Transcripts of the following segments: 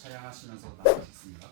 찬양하시면서 나가겠습니다.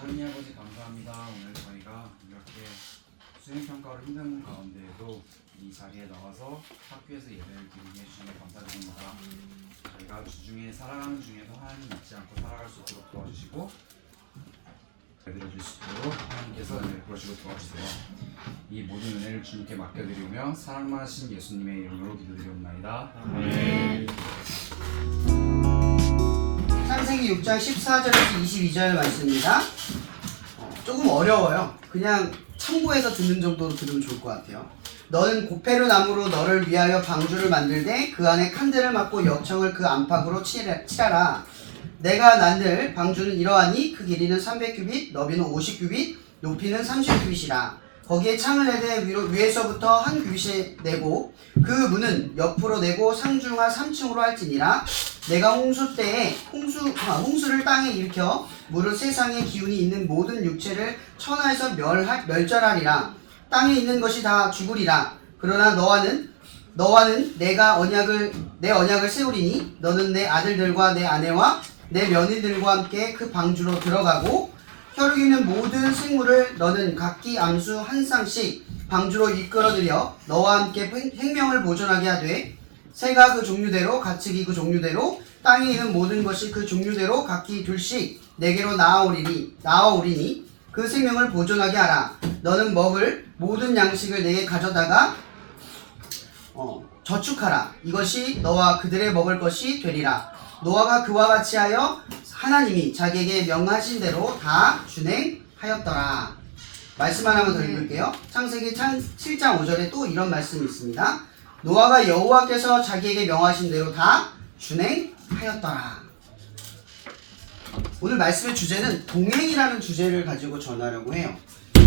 하나님 아버지 감사합니다. 오늘 저희가 이렇게 수행평가로 힘든 가운데에도 이 자리에 나와서 학교에서 예배를 드리게 해주시니 감사드립니다. 저희가 주중에 살아가는 중에도 하나님 잊지 않고 살아갈 수 있도록 도와주시고 예배드릴 수 있도록 하나님께서 은혜를 부어주시고 도와주세요. 이 모든 은혜를 주님께 맡겨드리며 사랑하신 예수님의 이름으로 기도드리옵나이다. 아멘. 창세기 6장 14절에서 22절 말씀입니다. 조금 어려워요. 그냥 참고해서 듣는 정도로 들으면 좋을 것 같아요. 너는 고페르 나무로 너를 위하여 방주를 만들되 그 안에 칸들을 막고 여청을 그 안팎으로 칠하라. 내가 만들 방주는 이러하니 그 길이는 300규빗, 너비는 50규빗, 높이는 30규빗이라. 거기에 창을 내되 위에서부터 한 규빗에 내고 그 문은 옆으로 내고 상중하 3층으로 할지니라. 내가 홍수 때에 홍수를 땅에 일으켜 물을 세상에 기운이 있는 모든 육체를 천하에서 멸절하리라. 땅에 있는 것이 다 죽으리라. 그러나 너와는 내가 내 언약을 세우리니 너는 내 아들들과 내 아내와 내 며느리들과 함께 그 방주로 들어가고 혈육있는 모든 생물을 너는 각기 암수 한 쌍씩 방주로 이끌어들여 너와 함께 생명을 보존하게 하되 새가 그 종류대로 가축이 그 종류대로 땅에 있는 모든 것이 그 종류대로 각기 둘씩 내게로 나아오리니 그 생명을 보존하게 하라. 너는 먹을 모든 양식을 내게 가져다가 저축하라. 이것이 너와 그들의 먹을 것이 되리라. 노아가 그와 같이 하여 하나님이 자기에게 명하신 대로 다 준행하였더라. 말씀 하나만 더 읽을게요. 창세기 7장 5절에 또 이런 말씀이 있습니다. 노아가 여호와께서 자기에게 명하신 대로 다 준행하였더라. 오늘 말씀의 주제는 동행이라는 주제를 가지고 전하려고 해요.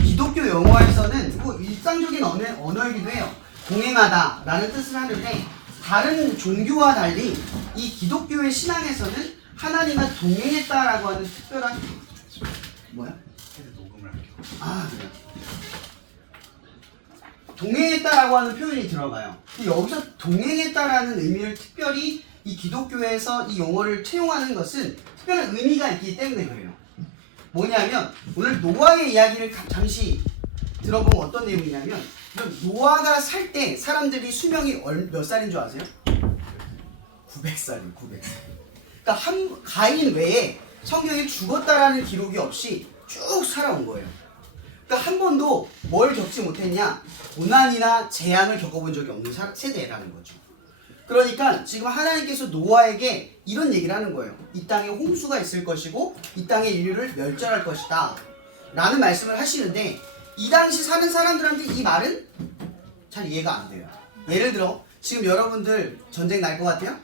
기독교 용어에서는 일상적인 언어이기도 해요. 동행하다 라는 뜻을 하는데 다른 종교와 달리 이 기독교의 신앙에서는 하나님과 동행했다라고 하는 특별한 아 그래요. 동행했다라고 하는 표현이 들어가요. 근데 여기서 동행했다라는 의미를 특별히 이 기독교에서 이 용어를 채용하는 것은 특별한 의미가 있기 때문에 그래요. 뭐냐면 오늘 노아의 이야기를 잠시 들어보면 어떤 내용이냐면 노아가 살 때 사람들이 수명이 몇 살인 줄 아세요? 900살이에요. 900살. 그러니까 가인 외에 성경에 죽었다라는 기록이 없이 쭉 살아온 거예요. 그러니까 한 번도 뭘 겪지 못했냐? 고난이나 재앙을 겪어본 적이 없는 세대라는 거죠. 그러니까 지금 하나님께서 노아에게 이런 얘기를 하는 거예요. 이 땅에 홍수가 있을 것이고 이 땅의 인류를 멸절할 것이다 라는 말씀을 하시는데 이 당시 사는 사람들한테 이 말은 잘 이해가 안 돼요. 예를 들어 지금 여러분들 전쟁 날 것 같아요?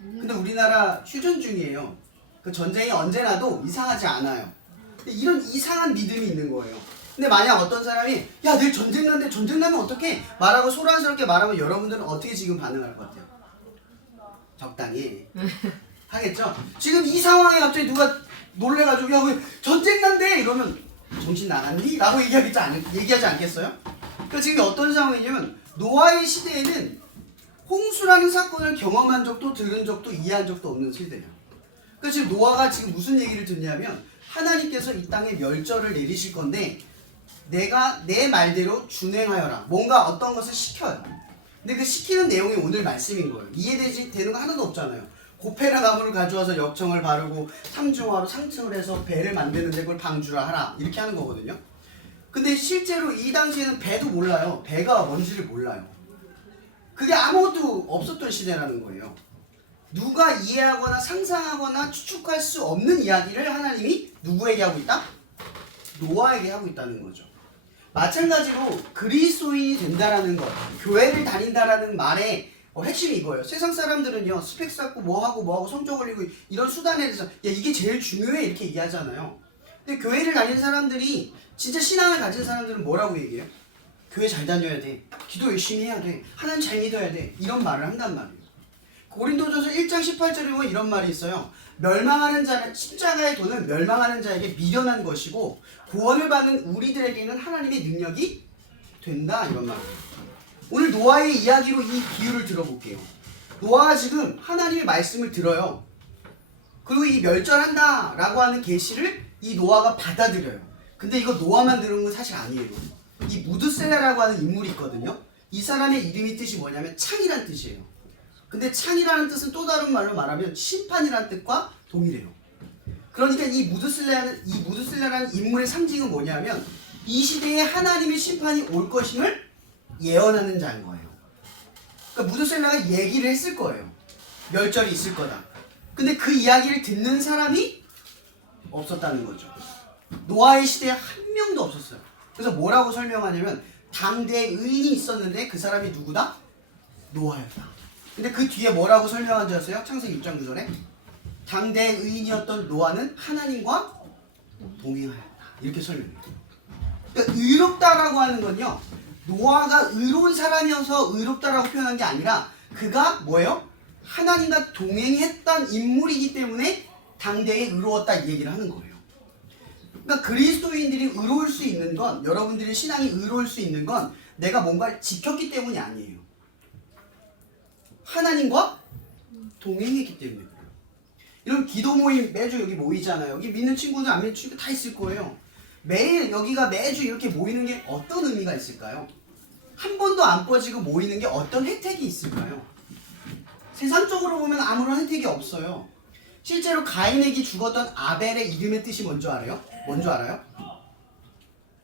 근데 우리나라 휴전 중이에요. 그 전쟁이 언제 나도 이상하지 않아요. 근데 이런 이상한 믿음이 있는 거예요. 근데 만약 어떤 사람이 야 내일 전쟁 난데 전쟁 나면 어떡해? 말하고 소란스럽게 말하면 여러분들은 어떻게 지금 반응할 것 같아요? 적당히 하겠죠? 지금 이 상황에 갑자기 누가 놀래가지고 야 왜 전쟁 난대? 이러면 정신 나갔니? 라고 얘기하지 않겠어요? 그러니까 지금 어떤 상황이냐면 노아의 시대에는 홍수라는 사건을 경험한 적도 들은 적도 이해한 적도 없는 시대예요. 그러니까 지금 노아가 지금 무슨 얘기를 듣냐면 하나님께서 이 땅에 멸절을 내리실 건데 내가 내 말대로 준행하여라. 뭔가 어떤 것을 시켜요. 근데 그 시키는 내용이 오늘 말씀인 거예요. 이해되는 거 하나도 없잖아요. 고페라 나무를 가져와서 역청을 바르고 상중하로 상층을 해서 배를 만드는데 그걸 방주라 하라. 이렇게 하는 거거든요. 근데 실제로 이 당시에는 배도 몰라요. 배가 뭔지를 몰라요. 그게 아무것도 없었던 시대라는 거예요. 누가 이해하거나 상상하거나 추측할 수 없는 이야기를 하나님이 누구에게 하고 있다? 노아에게 하고 있다는 거죠. 마찬가지로 그리스도인이 된다라는 것, 교회를 다닌다라는 말의 핵심이 이거예요. 세상 사람들은요 스펙 쌓고 뭐하고 성적 올리고 이런 수단에 대해서 야 이게 제일 중요해 이렇게 얘기하잖아요. 근데 교회를 다니는 사람들이 진짜 신앙을 가진 사람들은 뭐라고 얘기해요? 교회 잘 다녀야 돼. 기도 열심히 해야 돼. 하나님 잘 믿어야 돼. 이런 말을 한단 말이에요. 고린도전서 1장 18절에 보면 이런 말이 있어요. 멸망하는 자는 십자가의 도는 멸망하는 자에게 미련한 것이고 구원을 받는 우리들에게는 하나님의 능력이 된다 이런 말이에요. 오늘 노아의 이야기로 이 비유를 들어볼게요. 노아가 지금 하나님의 말씀을 들어요. 그리고 이 멸절한다 라고 하는 계시를 이 노아가 받아들여요. 근데 이거 노아만 들은 건 사실 아니에요. 이 무드셀라라고 하는 인물이 있거든요. 이 사람의 이름이 뜻이 뭐냐면 창이란 뜻이에요. 근데 창이라는 뜻은 또 다른 말로 말하면 심판이라는 뜻과 동일해요. 그러니까 이 무드셀라라는 인물의 상징은 뭐냐면 이 시대에 하나님의 심판이 올 것임을 예언하는 자인 거예요. 그러니까 무드셀라가 얘기를 했을 거예요. 멸절이 있을 거다. 근데 그 이야기를 듣는 사람이 없었다는 거죠. 노아의 시대에 한 명도 없었어요. 그래서 뭐라고 설명하냐면 당대에 의인이 있었는데 그 사람이 누구다? 노아였다. 근데 그 뒤에 뭐라고 설명한 줄 아세요? 창세기 6장 9절에 당대의 의인이었던 노아는 하나님과 동행하였다. 이렇게 설명해요. 그러니까 의롭다라고 하는 건요. 노아가 의로운 사람이어서 의롭다라고 표현한 게 아니라 그가 뭐예요? 하나님과 동행했던 인물이기 때문에 당대에 의로웠다 이 얘기를 하는 거예요. 그러니까 그리스도인들이 의로울 수 있는 건 여러분들의 신앙이 의로울 수 있는 건 내가 뭔가를 지켰기 때문이 아니에요. 하나님과 동행했기 때문에 그래요. 이런 기도 모임 매주 여기 모이잖아요. 여기 믿는 친구들 안 믿는 친구 다 있을 거예요. 매일 여기가 매주 이렇게 모이는 게 어떤 의미가 있을까요? 한 번도 안 꺼지고 모이는 게 어떤 혜택이 있을까요? 세상적으로 보면 아무런 혜택이 없어요. 실제로 가인에게 죽었던 아벨의 이름의 뜻이 뭔지 알아요? 뭔지 알아요?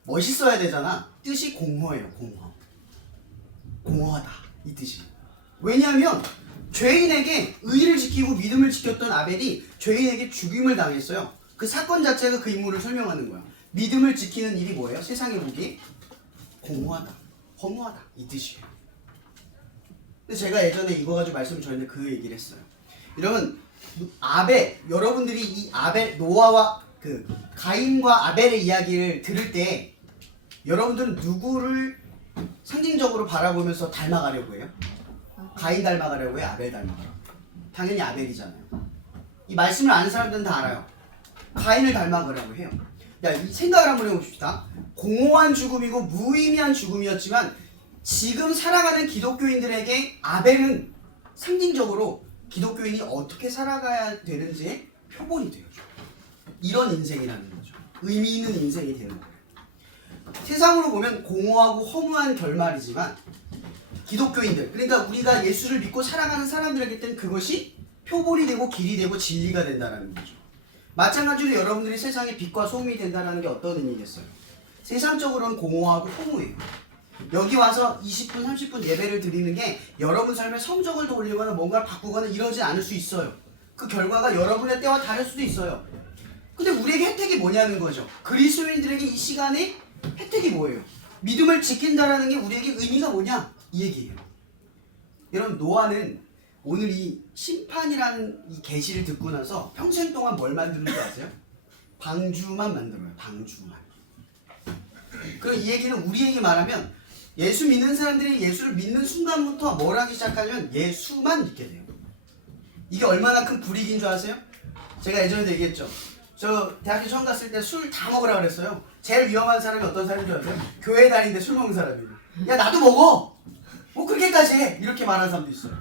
멋있어야 되잖아. 뜻이 공허예요. 공허하다 이 뜻이. 왜냐하면 죄인에게 의를 지키고 믿음을 지켰던 아벨이 죄인에게 죽임을 당했어요. 그 사건 자체가 그 인물을 설명하는 거야. 믿음을 지키는 일이 뭐예요? 세상에 보기 공허하다, 허무하다 이 뜻이에요. 근데 제가 예전에 이거 가지고 말씀을 드렸는데 그 얘기를 했어요. 여러분 여러분들이 이 노아와 그 가인과 아벨의 이야기를 들을 때 여러분들은 누구를 상징적으로 바라보면서 닮아가려고 해요? 가인 닮아가려고 해요? 아벨 닮아가려고 해요? 당연히 아벨이잖아요. 이 말씀을 아는 사람들은 다 알아요. 가인을 닮아가려고 해요. 이 생각을 한번 해봅시다. 공허한 죽음이고 무의미한 죽음이었지만 지금 살아가는 기독교인들에게 아벨은 상징적으로 기독교인이 어떻게 살아가야 되는지의 표본이 되어줘. 이런 인생이라는 거죠. 의미 있는 인생이 되는 거예요. 세상으로 보면 공허하고 허무한 결말이지만 기독교인들, 그러니까 우리가 예수를 믿고 살아가는 사람들에게 때는 그것이 표본이 되고 길이 되고 진리가 된다는 거죠. 마찬가지로 여러분들이 세상의 빛과 소음이 된다는 게 어떤 의미겠어요? 세상적으로는 공허하고 허무해요. 여기 와서 20분, 30분 예배를 드리는 게 여러분 삶에 성적을 더 올리거나 뭔가를 바꾸거나 이러지 않을 수 있어요. 그 결과가 여러분의 때와 다를 수도 있어요. 근데 우리에게 혜택이 뭐냐는 거죠. 그리스도인들에게 이 시간에 혜택이 뭐예요? 믿음을 지킨다라는 게 우리에게 의미가 뭐냐? 이 얘기예요. 여러분, 노아는 오늘 이 심판이라는 이 계시를 듣고 나서 평생 동안 뭘 만드는 줄 아세요? 방주만 만들어요. 방주만. 그럼 이 얘기는 우리에게 말하면 예수 믿는 사람들이 예수를 믿는 순간부터 뭘 하기 시작하면 예수만 믿게 돼요. 이게 얼마나 큰 불이익인 줄 아세요? 제가 예전에도 얘기했죠. 저 대학교 처음 갔을 때 술 다 먹으라 그랬어요. 제일 위험한 사람이 어떤 사람인 줄 아세요? 교회 다니는데 술 먹는 사람이에요. 야, 나도 먹어! 뭐 그렇게까지 해! 이렇게 말하는 사람도 있어요.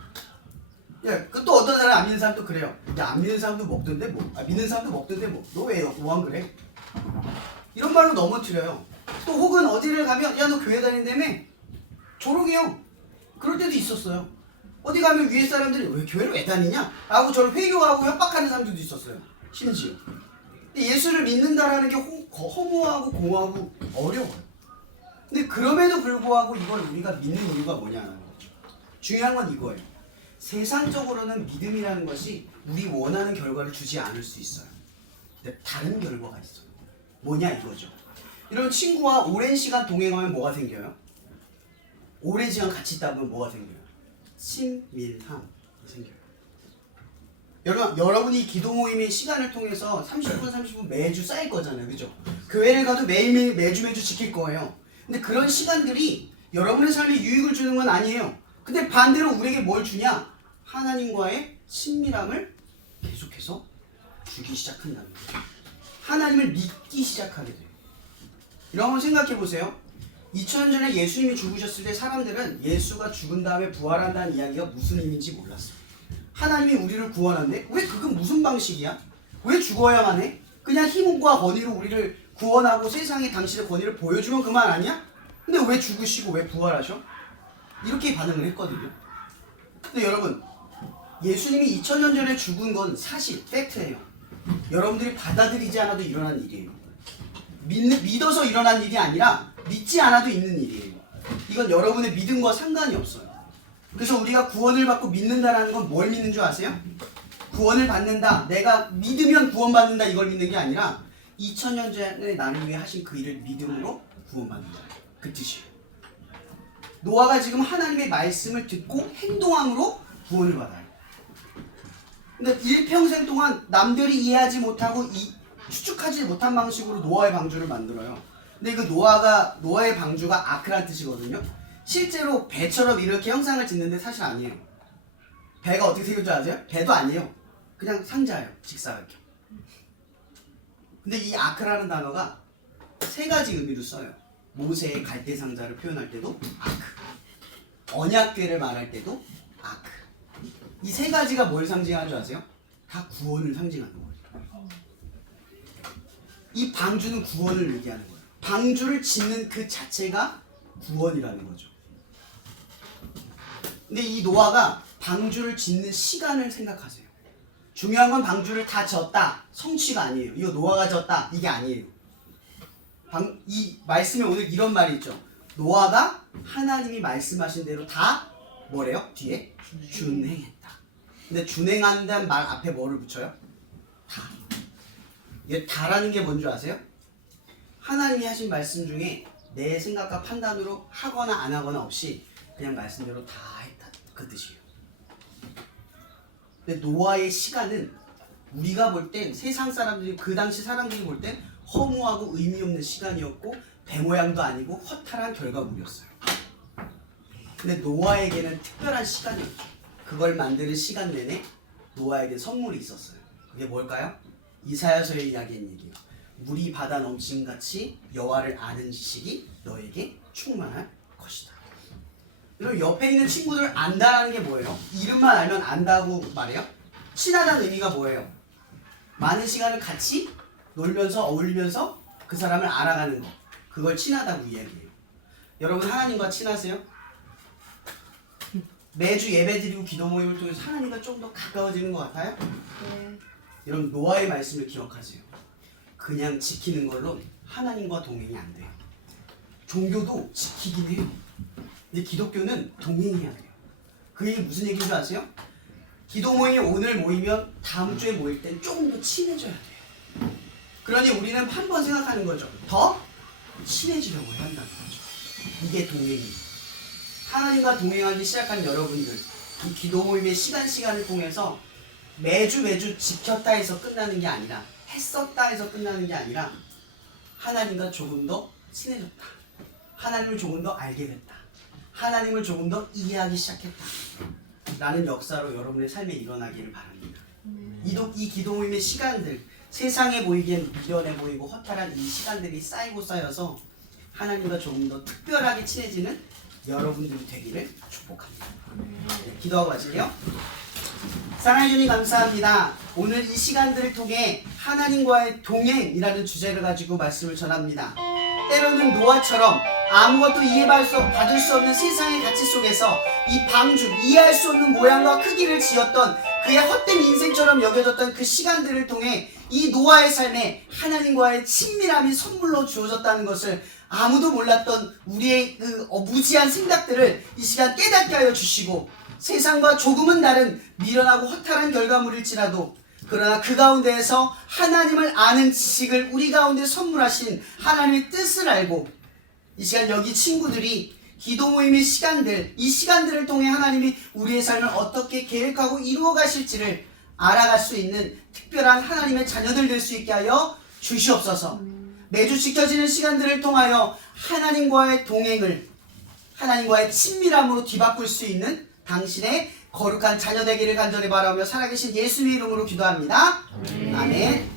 야, 그 또 어떤 사람 안 믿는 사람도 그래요. 야, 안 믿는 사람도 먹던데 뭐. 믿는 사람도 먹던데 뭐. 너 왜 뭐한 그래? 이런 말로 넘어뜨려요. 또 혹은 어디를 가면 야, 너 교회 다닌다며? 조롱해요. 그럴 때도 있었어요. 어디 가면 위에 사람들이 왜 교회를 왜 다니냐? 라고 저를 회교하고 협박하는 사람들도 있었어요. 심지어. 근데 예수를 믿는다라는 게 허무하고 공허하고 어려워요. 근데 그럼에도 불구하고 이걸 우리가 믿는 이유가 뭐냐는 거죠. 중요한 건 이거예요. 세상적으로는 믿음이라는 것이 우리 원하는 결과를 주지 않을 수 있어요. 근데 다른 결과가 있어요. 뭐냐 이거죠. 이런 친구와 오랜 시간 동행하면 뭐가 생겨요? 오랜 시간 같이 있다 보면 뭐가 생겨요? 친밀함이 생겨요. 여러분이 기도 모임의 시간을 통해서 30분 매주 쌓일 거잖아요. 그죠? 교회를 가도 매일매일 매주 지킬 거예요. 근데 그런 시간들이 여러분의 삶에 유익을 주는 건 아니에요. 근데 반대로 우리에게 뭘 주냐? 하나님과의 친밀함을 계속해서 주기 시작한다는 거죠. 하나님을 믿기 시작하게 돼요. 여러분 생각해 보세요. 2000년 전에 예수님이 죽으셨을 때 사람들은 예수가 죽은 다음에 부활한다는 이야기가 무슨 의미인지 몰랐어요. 하나님이 우리를 구원한대? 왜 그건 무슨 방식이야? 왜 죽어야만 해? 그냥 힘과 권위로 우리를 구원하고 세상에 당신의 권위를 보여주면 그만 아니야? 근데 왜 죽으시고 왜 부활하셔? 이렇게 반응을 했거든요. 근데 여러분, 예수님이 2000년 전에 죽은 건 사실, 팩트예요. 여러분들이 받아들이지 않아도 일어난 일이에요. 믿어서 일어난 일이 아니라 믿지 않아도 있는 일이에요. 이건 여러분의 믿음과 상관이 없어요. 그래서 우리가 구원을 받고 믿는다라는 건 뭘 믿는 줄 아세요? 구원을 받는다, 내가 믿으면 구원받는다 이걸 믿는 게 아니라 2000년 전에 나를 위해 하신 그 일을 믿음으로 구원받는다. 그 뜻이에요. 노아가 지금 하나님의 말씀을 듣고 행동함으로 구원을 받아요. 근데 일평생 동안 남들이 이해하지 못하고 추측하지 못한 방식으로 노아의 방주를 만들어요. 근데 그 노아의 방주가 아크란 뜻이거든요. 실제로 배처럼 이렇게 형상을 짓는데 사실 아니에요. 배가 어떻게 생긴 줄 아세요? 배도 아니에요. 그냥 상자예요. 직사각형. 근데 이 아크라는 단어가 세 가지 의미로 써요. 모세의 갈대 상자를 표현할 때도 아크, 언약궤를 말할 때도 아크. 이 세 가지가 뭘 상징하는 줄 아세요? 다 구원을 상징하는 거예요. 이 방주는 구원을 얘기하는 거예요. 방주를 짓는 그 자체가 구원이라는 거죠. 근데 이 노아가 방주를 짓는 시간을 생각하세요. 중요한 건 방주를 다 졌다, 성취가 아니에요. 이거 노아가 졌다, 이게 아니에요. 이 말씀에 오늘 이런 말이 있죠. 노아가 하나님이 말씀하신 대로 다 뭐래요? 뒤에 준행했다. 근데 준행한다는 말 앞에 뭐를 붙여요? 다. 이게 다라는 게 뭔지 아세요? 하나님이 하신 말씀 중에 내 생각과 판단으로 하거나 안 하거나 없이 그냥 말씀대로 다 했다. 그 뜻이에요. 근데 노아의 시간은 우리가 볼 땐 세상 사람들이 그 당시 사람들이 볼 땐 허무하고 의미 없는 시간이었고 배 모양도 아니고 허탈한 결과물이었어요. 근데 노아에게는 특별한 시간이었죠. 그걸 만드는 시간 내내 노아에게 선물이 있었어요. 그게 뭘까요? 이사야서에 이야기한 얘기예요. 물이 바다 넘침같이 여호와를 아는 지식이 너에게 충만할 것이다. 여러분 옆에 있는 친구들 안다라는 게 뭐예요? 이름만 알면 안다고 말해요? 친하다는 의미가 뭐예요? 많은 시간을 같이 놀면서 어울리면서 그 사람을 알아가는 거. 그걸 친하다고 이야기해요. 여러분 하나님과 친하세요? 매주 예배드리고 기도 모임을 통해서 하나님과 좀 더 가까워지는 것 같아요? 네. 여러분 노아의 말씀을 기억하세요. 그냥 지키는 걸로 하나님과 동행이 안 돼요. 종교도 지키긴 해요. 근데 기독교는 동행해야 돼요. 그 얘기 무슨 얘기인 줄 아세요? 기도 모임이 오늘 모이면 다음 주에 모일 땐 조금 더 친해져야 돼요. 그러니 우리는 한 번 생각하는 거죠. 더 친해지려고 한다는 거죠. 이게 동행이에요. 하나님과 동행하기 시작한 여러분들, 이 기도 모임의 시간을 통해서 매주 지켰다 해서 끝나는 게 아니라, 했었다 해서 끝나는 게 아니라 하나님과 조금 더 친해졌다. 하나님을 조금 더 알게 됐다. 하나님을 조금 더 이해하기 시작했다. 라는 역사로 여러분의 삶에 일어나기를 바랍니다. 이 기도 모임의 시간들, 세상에 보이기엔 미련해 보이고 허탈한 이 시간들이 쌓이고 쌓여서 하나님과 조금 더 특별하게 친해지는 여러분들이 되기를 축복합니다. 네, 기도하고 마칠게요. 사랑해 주님 감사합니다. 오늘 이 시간들을 통해 하나님과의 동행이라는 주제를 가지고 말씀을 전합니다. 때로는 노아처럼 아무것도 받을 수 없는 세상의 가치 속에서 이 방주, 이해할 수 없는 모양과 크기를 지었던 그의 헛된 인생처럼 여겨졌던 그 시간들을 통해 이 노아의 삶에 하나님과의 친밀함이 선물로 주어졌다는 것을 아무도 몰랐던 우리의 그 무지한 생각들을 이 시간 깨닫게 하여 주시고, 세상과 조금은 다른 미련하고 허탈한 결과물일지라도 그러나 그 가운데에서 하나님을 아는 지식을 우리 가운데 선물하신 하나님의 뜻을 알고, 이 시간 여기 친구들이 기도 모임의 시간들, 이 시간들을 통해 하나님이 우리의 삶을 어떻게 계획하고 이루어 가실지를 알아갈 수 있는 특별한 하나님의 자녀들 될 수 있게 하여 주시옵소서. 매주 지켜지는 시간들을 통하여 하나님과의 동행을, 하나님과의 친밀함으로 뒤바꿀 수 있는 당신의 거룩한 자녀 되기를 간절히 바라며 살아계신 예수님의 이름으로 기도합니다. 아멘.